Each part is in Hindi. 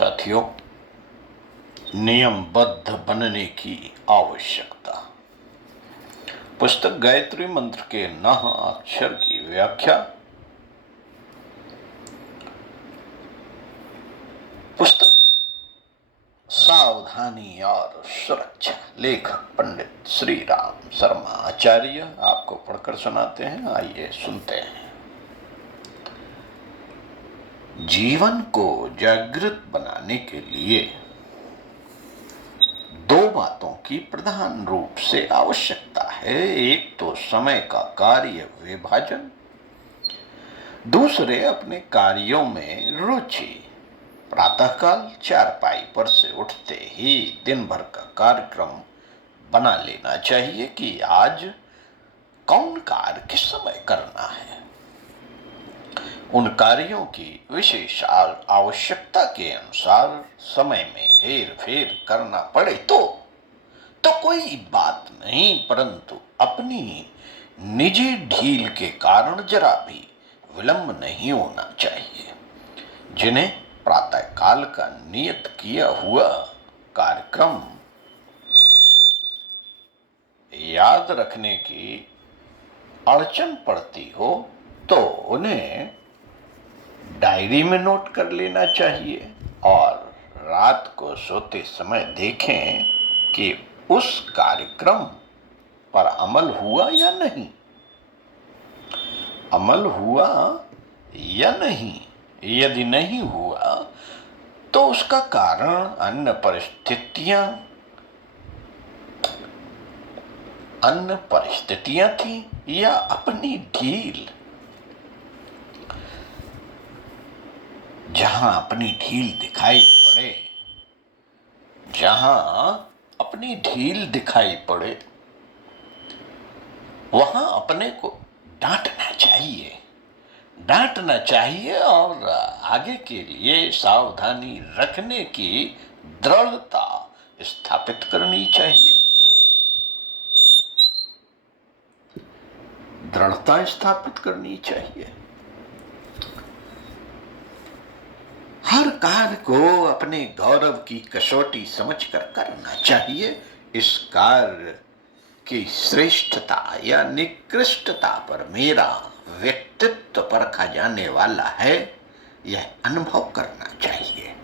साथियों, नियमबद्ध बनने की आवश्यकता। पुस्तक गायत्री मंत्र के 9 अक्षर की व्याख्या। पुस्तक सावधानी और सुरक्षा, लेखक पंडित श्री राम शर्मा आचार्य आपको पढ़कर सुनाते हैं। आइए सुनते हैं। जीवन को जागृत बनाने के लिए 2 बातों की प्रधान रूप से आवश्यकता है। एक तो समय का कार्य विभाजन, दूसरे अपने कार्यों में रुचि। प्रातःकाल चारपाई पर से उठते ही दिन भर का कार्यक्रम बना लेना चाहिए कि आज कौन कार्य किस समय करना है। उन कार्यों की विशेष आवश्यकता के अनुसार समय में हेर फेर करना पड़े तो कोई बात नहीं, परंतु अपनी निजी ढील के कारण जरा भी विलंब नहीं होना चाहिए। जिन्हें प्रातःकाल का नियत किया हुआ कार्यक्रम याद रखने की अड़चन पड़ती हो तो उन्हें डायरी में नोट कर लेना चाहिए और रात को सोते समय देखें कि उस कार्यक्रम पर अमल हुआ या नहीं। अमल हुआ या नहीं, यदि नहीं हुआ तो उसका कारण अन्य परिस्थितियां थी या अपनी ढील। जहां अपनी ढील दिखाई पड़े वहां अपने को डांटना चाहिए और आगे के लिए सावधानी रखने की दृढ़ता स्थापित करनी चाहिए। हर कार्य को अपने गौरव की कसौटी समझकर करना चाहिए। इस कार्य की श्रेष्ठता या निकृष्टता पर मेरा व्यक्तित्व परखा जाने वाला है, यह अनुभव करना चाहिए।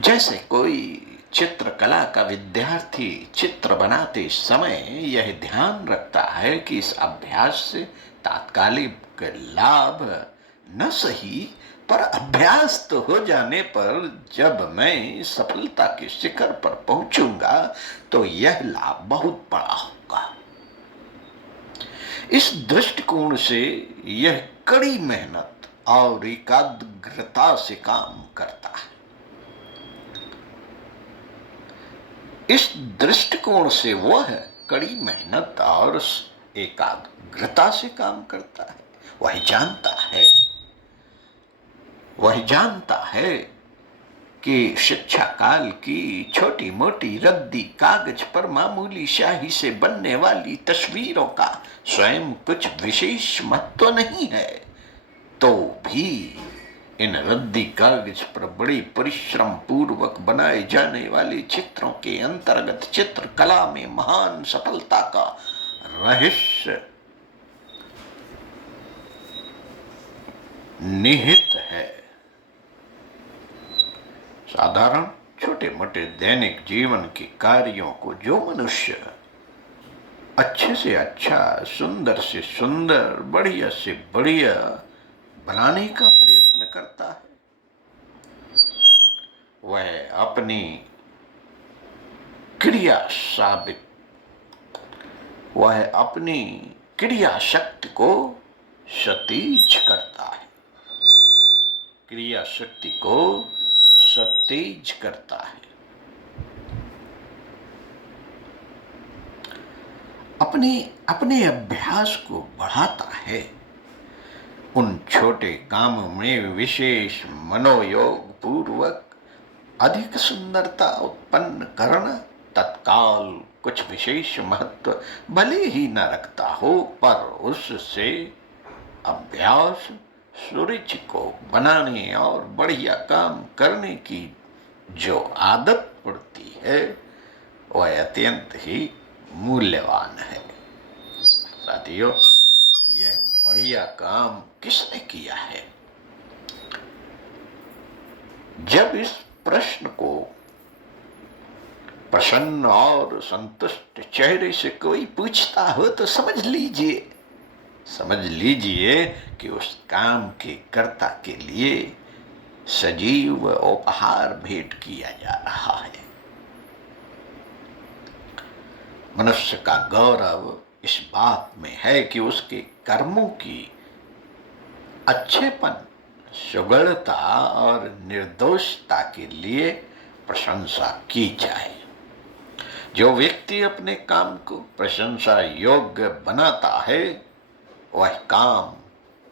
जैसे कोई चित्रकला का विद्यार्थी चित्र बनाते समय यह ध्यान रखता है कि इस अभ्यास से तात्कालिक लाभ न सही, पर अभ्यास तो हो जाने पर जब मैं सफलता के शिखर पर पहुंचूंगा तो यह लाभ बहुत बड़ा होगा। इस दृष्टिकोण से यह कड़ी मेहनत और एकाग्रता से काम करता है। इस दृष्टिकोण से वह कड़ी मेहनत और एकाग्रता से काम करता है। वह जानता है कि शिक्षा काल की छोटी मोटी रद्दी कागज पर मामूली स्याही से बनने वाली तस्वीरों का स्वयं कुछ विशेष महत्व नहीं है, तो भी इन रद्दी कागज पर बड़ी परिश्रम पूर्वक बनाए जाने वाले चित्रों के अंतर्गत चित्रकला में महान सफलता का रहस्य निहित है। साधारण छोटे मोटे दैनिक जीवन के कार्यों को जो मनुष्य अच्छे से अच्छा, सुंदर से सुंदर, बढ़िया से बढ़िया बनाने का प्रयत्न करता है, वह अपनी क्रिया शक्ति को सतेज करता है। अपने अभ्यास को बढ़ाता है। उन छोटे कामों में विशेष मनोयोग पूर्वक अधिक सुंदरता उत्पन्न करना तत्काल कुछ विशेष महत्व भले ही न रखता हो, पर उससे अभ्यास सुरुचि को बनाने और बढ़िया काम करने की जो आदत पड़ती है वह अत्यंत ही मूल्यवान है। साथियों, यह बढ़िया काम किसने किया है? जब इस प्रश्न को प्रसन्न और संतुष्ट चेहरे से कोई पूछता हो तो समझ लीजिए कि उस काम के कर्ता के लिए सजीव उपहार भेंट किया जा रहा है। मनुष्य का गौरव इस बात में है कि उसके कर्मों की अच्छेपन, सुगढ़ता और निर्दोषता के लिए प्रशंसा की जाए। जो व्यक्ति अपने काम को प्रशंसा योग्य बनाता है वह काम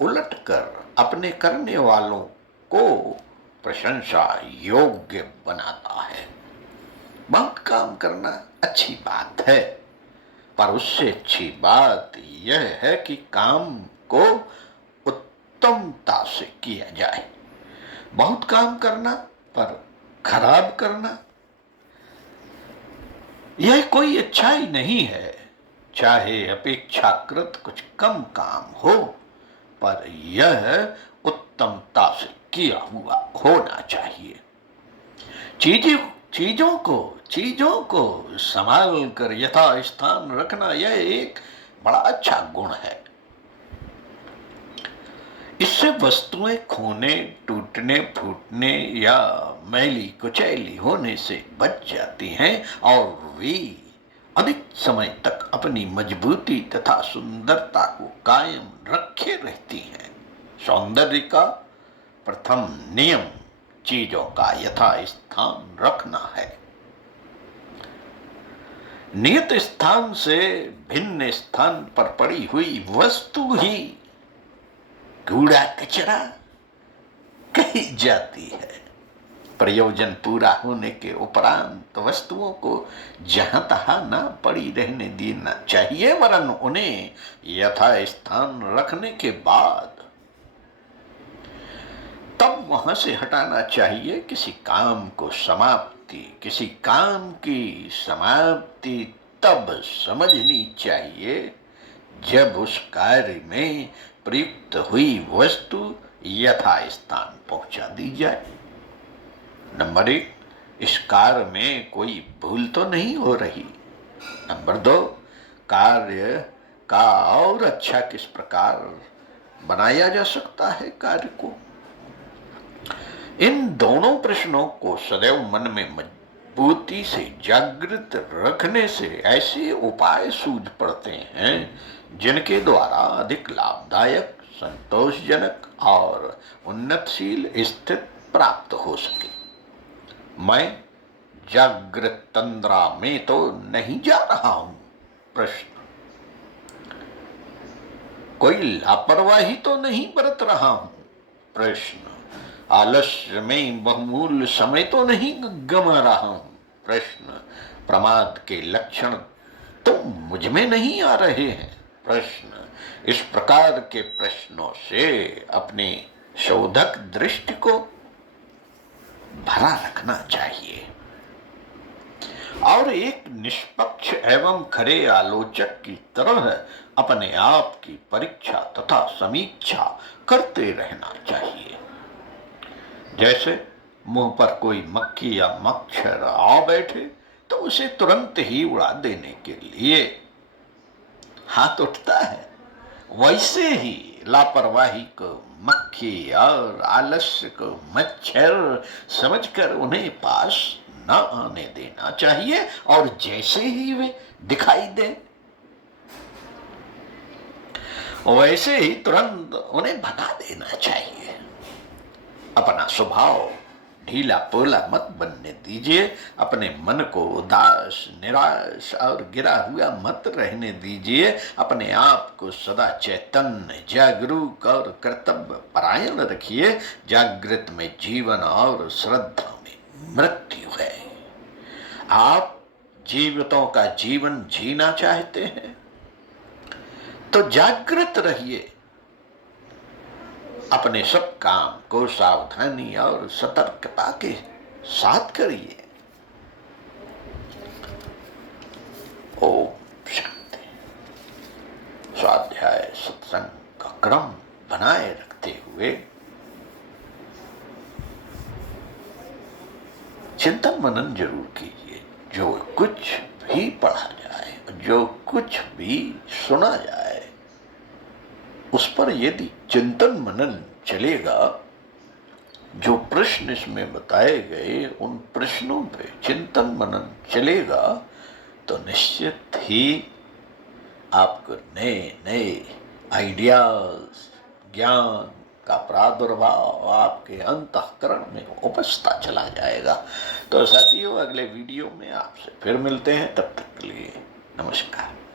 उलटकर अपने करने वालों को प्रशंसा योग्य बनाता है। बहुत काम करना अच्छी बात है, पर उससे अच्छी बात यह है कि काम को उत्तमता से किया जाए। बहुत काम करना पर खराब करना यह कोई अच्छाई नहीं है। चाहे अपेक्षाकृत कुछ कम काम हो, पर यह उत्तमता से किया हुआ होना चाहिए। चीजों को संभाल कर यथास्थान रखना यह एक बड़ा अच्छा गुण है। इससे वस्तुएं खोने, टूटने, फूटने या मैली कुचैली होने से बच जाती हैं और वे अधिक समय तक अपनी मजबूती तथा सुंदरता को कायम रखे रहती हैं। सौंदर्य का प्रथम नियम चीजों का यथास्थान रखना है। नियत स्थान से भिन्न स्थान पर पड़ी हुई वस्तु ही कूड़ा कचरा कही जाती है। प्रयोजन पूरा होने के उपरांत वस्तुओं को जहां तहां न पड़ी रहने देना चाहिए, वरन उन्हें यथास्थान रखने के बाद तब वहां से हटाना चाहिए। किसी काम की समाप्ति तब समझनी चाहिए जब उस कार्य में प्रयुक्त हुई वस्तु यथास्थान पहुंचा दी जाए। नंबर 1, इस कार्य में कोई भूल तो नहीं हो रही। नंबर 2, कार्य का और अच्छा किस प्रकार बनाया जा सकता है कार्य को। इन दोनों प्रश्नों को सदैव मन में मजबूती से जागृत रखने से ऐसे उपाय सूझ पड़ते हैं जिनके द्वारा अधिक लाभदायक, संतोषजनक और उन्नतशील स्थिति प्राप्त हो सके। मैं जागृत तंद्रा में तो नहीं जा रहा हूं। प्रश्न, कोई लापरवाही तो नहीं बरत रहा हूं। प्रश्न, आलस्य में बहुमूल्य समय तो नहीं गंवा रहा हूं। प्रश्न, प्रमाद के लक्षण तो मुझ में नहीं आ रहे हैं। प्रश्न, इस प्रकार के प्रश्नों से अपनी शोधक दृष्टि को भरा रखना चाहिए और एक निष्पक्ष एवं खरे आलोचक की तरह अपने आप की परीक्षा तथा समीक्षा करते रहना चाहिए। जैसे मुंह पर कोई मक्खी या मच्छर आ बैठे तो उसे तुरंत ही उड़ा देने के लिए हाथ उठता है, वैसे ही लापरवाही को मक्खी और आलस्य को मच्छर समझकर उन्हें पास न आने देना चाहिए और जैसे ही वे दिखाई दे वैसे ही तुरंत उन्हें भगा देना चाहिए। अपना स्वभाव ढीला पोला मत बनने दीजिए। अपने मन को उदास, निराश और गिरा हुआ मत रहने दीजिए। अपने आप को सदा चैतन्य, जागरूक और कर्तव्य परायण रखिए। जागृत में जीवन और श्रद्धा में मृत्यु है। आप जीवितों का जीवन जीना चाहते हैं तो जागृत रहिए। अपने सब काम को सावधानी और सतर्कता के साथ करिए। ओम शांति। स्वाध्याय सत्संग का क्रम बनाए रखते हुए चिंतन मनन जरूर कीजिए। जो कुछ भी पढ़ा जाए, जो कुछ भी सुना जाए, उस पर यदि चिंतन मनन चलेगा, जो प्रश्न इसमें बताए गए उन प्रश्नों पे चिंतन मनन चलेगा, तो निश्चित ही आपको नए नए आइडियाज, ज्ञान का प्रादुर्भाव आपके अंतःकरण में उपजता चला जाएगा। तो साथियों, अगले वीडियो में आपसे फिर मिलते हैं। तब तक के लिए नमस्कार।